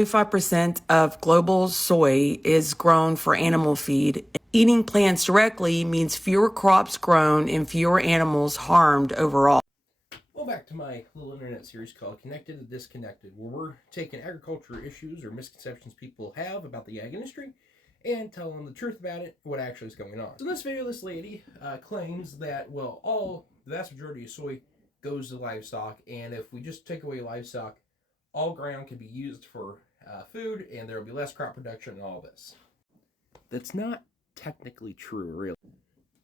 25% of global soy is grown for animal feed. Eating plants directly means fewer crops grown and fewer animals harmed overall. Well, back to my little internet series called Connected to Disconnected, where we're taking agriculture issues or misconceptions people have about the ag industry and telling them the truth about it, what actually is going on. So in this video, this lady claims that, well, the vast majority of soy goes to livestock, and if we just take away livestock, all ground can be used for food, and there will be less crop production and all this. That's not technically true, really.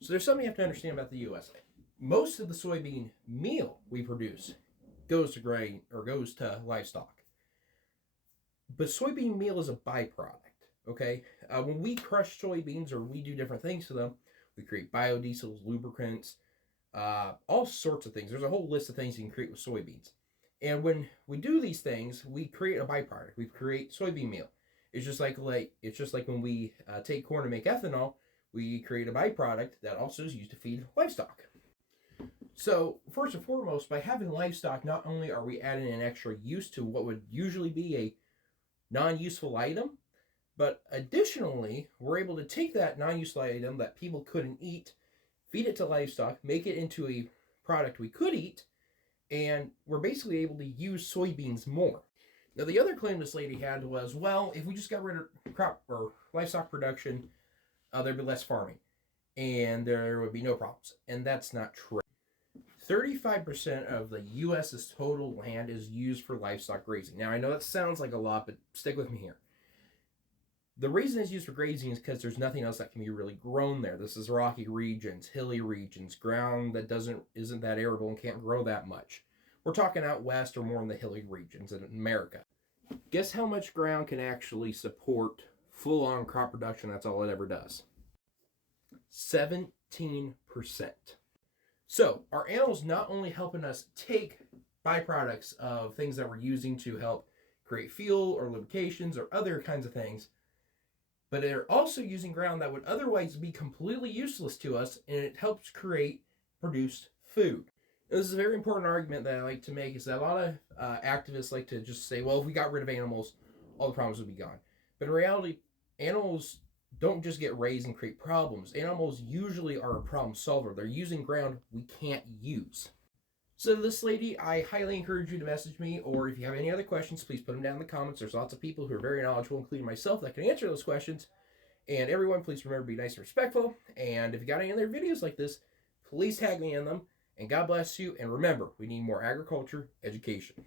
So there's something you have to understand about the USA. Most of the soybean meal we produce goes to grain or goes to livestock. But soybean meal is a byproduct, okay? When we crush soybeans or we do different things to them, we create biodiesels, lubricants, all sorts of things. There's a whole list of things you can create with soybeans. And when we do these things, we create a byproduct. We create soybean meal. It's just like when we take corn to make ethanol, we create a byproduct that also is used to feed livestock. So first and foremost, by having livestock, not only are we adding an extra use to what would usually be a non-useful item, but additionally, we're able to take that non-useful item that people couldn't eat, feed it to livestock, make it into a product we could eat, and we're basically able to use soybeans more. Now, the other claim this lady had was, well, if we just got rid of crop or livestock production, there'd be less farming, and there would be no problems. And that's not true. 35% of the U.S.'s total land is used for livestock grazing. Now, I know that sounds like a lot, but stick with me here. The reason it's used for grazing is because there's nothing else that can be really grown there. This is rocky regions, hilly regions, ground that isn't that arable and can't grow that much. We're talking out west or more in the hilly regions in America. Guess how much ground can actually support full-on crop production? That's all it ever does. 17%. So our animals not only helping us take byproducts of things that we're using to help create fuel or lubrications or other kinds of things, but they're also using ground that would otherwise be completely useless to us, and it helps produce food. This is a very important argument that I like to make, is that a lot of activists like to just say, well, if we got rid of animals, all the problems would be gone. But in reality, animals don't just get raised and create problems. Animals usually are a problem solver. They're using ground we can't use. So this lady, I highly encourage you to message me, or if you have any other questions, please put them down in the comments. There's lots of people who are very knowledgeable, including myself, that can answer those questions. And everyone, please remember to be nice and respectful. And if you got any other videos like this, please tag me in them. And God bless you. And remember, we need more agriculture education.